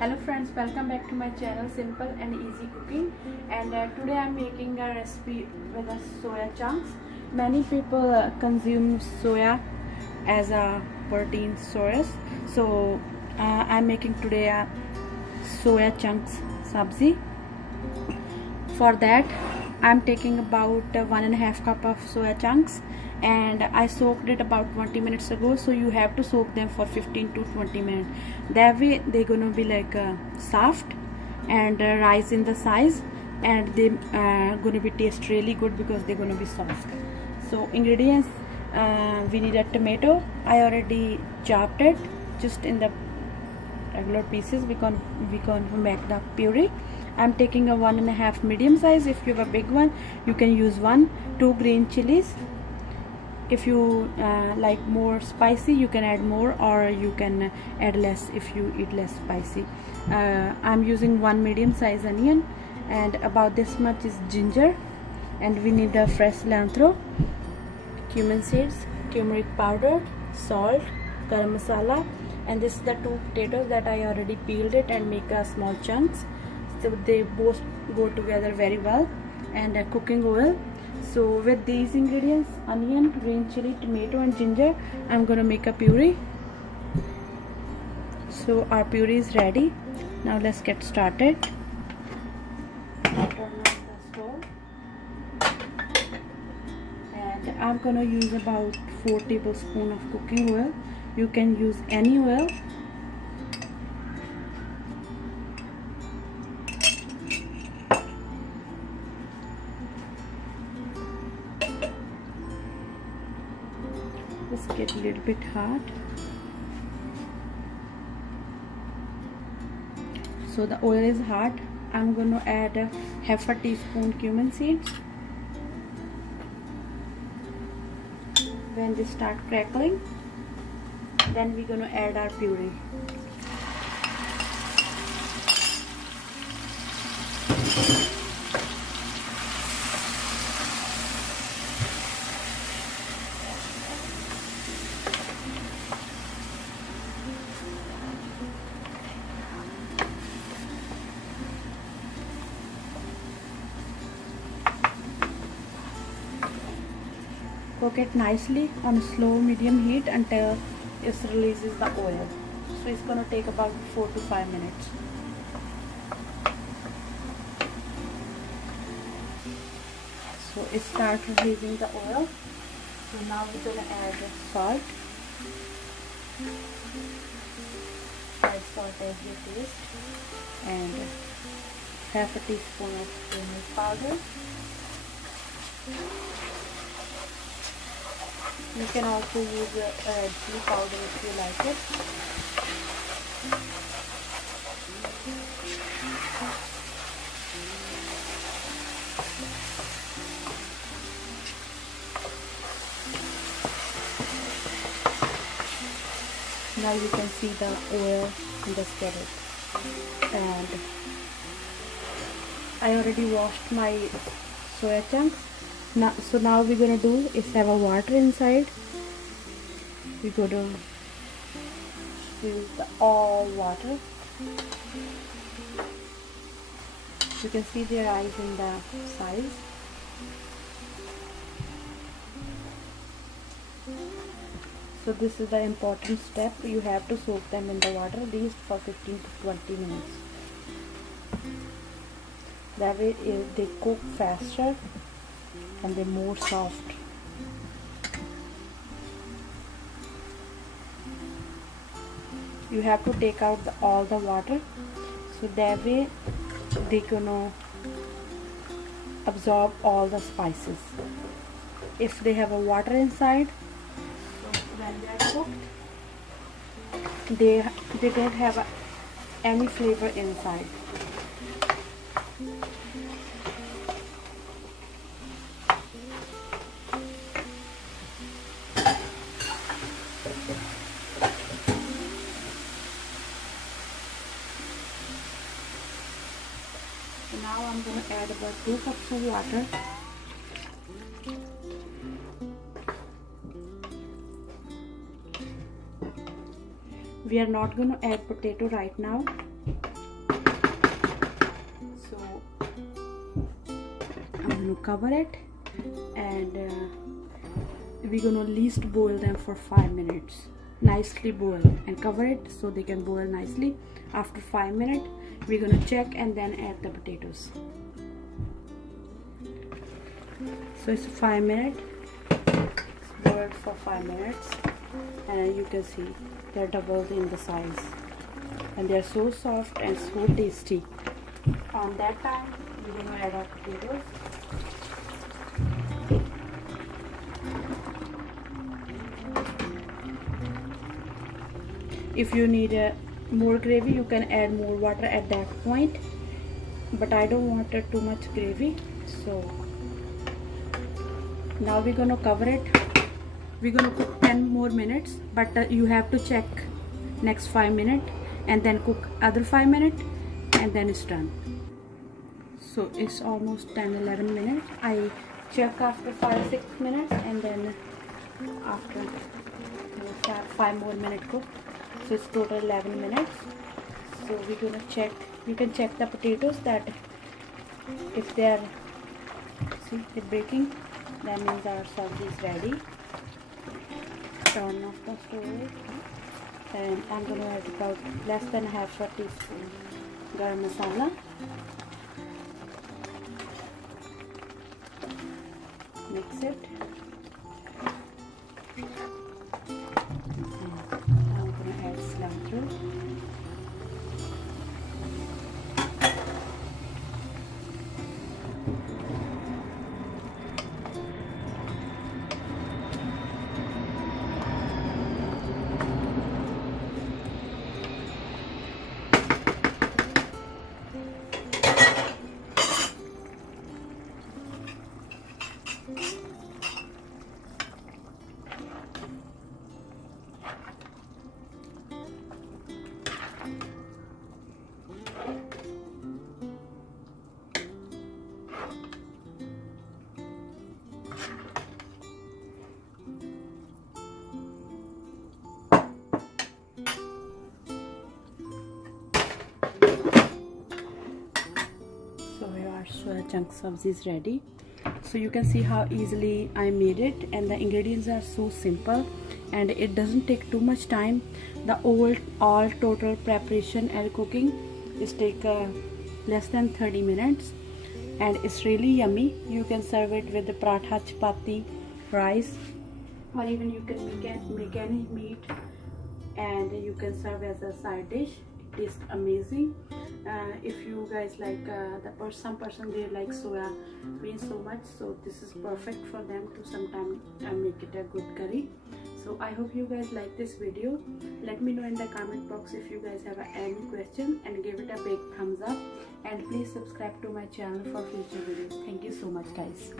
Hello friends, welcome back to my channel Simple and Easy Cooking. And today I'm making a recipe with a soya chunks. Many people consume soya as a protein source, so I'm making today a soya chunks sabji. For that I'm taking about 1.5 cup of soya chunks, and I soaked it about 20 minutes ago. So you have to soak them for 15 to 20 minutes. That way they're gonna be like soft and rise in the size, and they gonna be taste really good because they're gonna be soft. So ingredients, we need a tomato. I already chopped it just in the regular pieces. We can make the puree. I'm taking a 1.5 medium size. If you have a big one, you can use 2 green chilies. If you like more spicy, you can add more, or you can add less if you eat less spicy. I'm using 1 medium size onion, and about this much is ginger, and we need a fresh cilantro, cumin seeds, turmeric powder, salt, garam masala, and this is the 2 potatoes that I already peeled it and make a small chunks, so they both go together very well, and cooking oil. So with these ingredients, onion, green chili, tomato and ginger, I'm gonna make a puree. So our puree is ready. Now let's get started. Turn on the stove, and I'm gonna use about 4 tablespoons of cooking oil. You can use any oil. Let's get a little bit hot. So the oil is hot. I'm going to add a half a teaspoon cumin seeds. When they start crackling, then we're going to add our puree. Cook it nicely on slow medium heat until it releases the oil. So it's going to take about 4 to 5 minutes. So it starts releasing the oil. So now we're going to add salt. Add salt as your taste, and half a teaspoon of turmeric powder. You can also use red chili powder if you like it. Now you can see the oil in the skillet, and I already washed my soya chunks. So now we're gonna do is have a water inside. We're gonna use all water. You can see they rise in the size. So this is the important step. You have to soak them in the water at least for 15 to 20 minutes. That way they cook faster and they're more soft. You have to take out all the water, so that way they're gonna absorb all the spices. If they have a water inside, so when they are cooked, they don't have any flavor inside. Now I'm going to add about 2 cups of water. We are not going to add potato right now. So I'm going to cover it, and we're going to at least boil them for 5 minutes. Nicely boil and cover it so they can boil nicely. After 5 minutes we're going to check and then add the potatoes. So it's 5 minutes. It's boiled for 5 minutes, and you can see they're doubled in the size, and they're so soft and so tasty. On that time we're going to add our potatoes. If you need more gravy, you can add more water at that point, but I don't want too much gravy. So now we're going to cover it. We're going to cook 10 more minutes, but you have to check next 5 minutes and then cook other 5 minutes, and then it's done. So it's almost 10-11 minutes. I check after 5-6 minutes, and then after 5 more minutes cook. So it's total 11 minutes. So we're gonna check. You can check the potatoes, that if they are, see, they're breaking, that means our sabji is ready. Turn off the stove, and I'm gonna add about less than half a teaspoon garam masala. Mix it. I'm going to add cilantro. Soya chunk sabji is ready. So you can see how easily I made it, and the ingredients are so simple, and it doesn't take too much time. The all total preparation and cooking is take less than 30 minutes, and it's really yummy. You can serve it with the paratha, chapati, rice, or even you can make any meat, and you can serve as a side dish. It tastes amazing. If you guys like some person they like soya beans so much, so this is perfect for them to sometimes make it a good curry. So I hope you guys like this video. Let me know in the comment box if you guys have any question, and give it a big thumbs up, and please subscribe to my channel for future videos. Thank you so much, guys.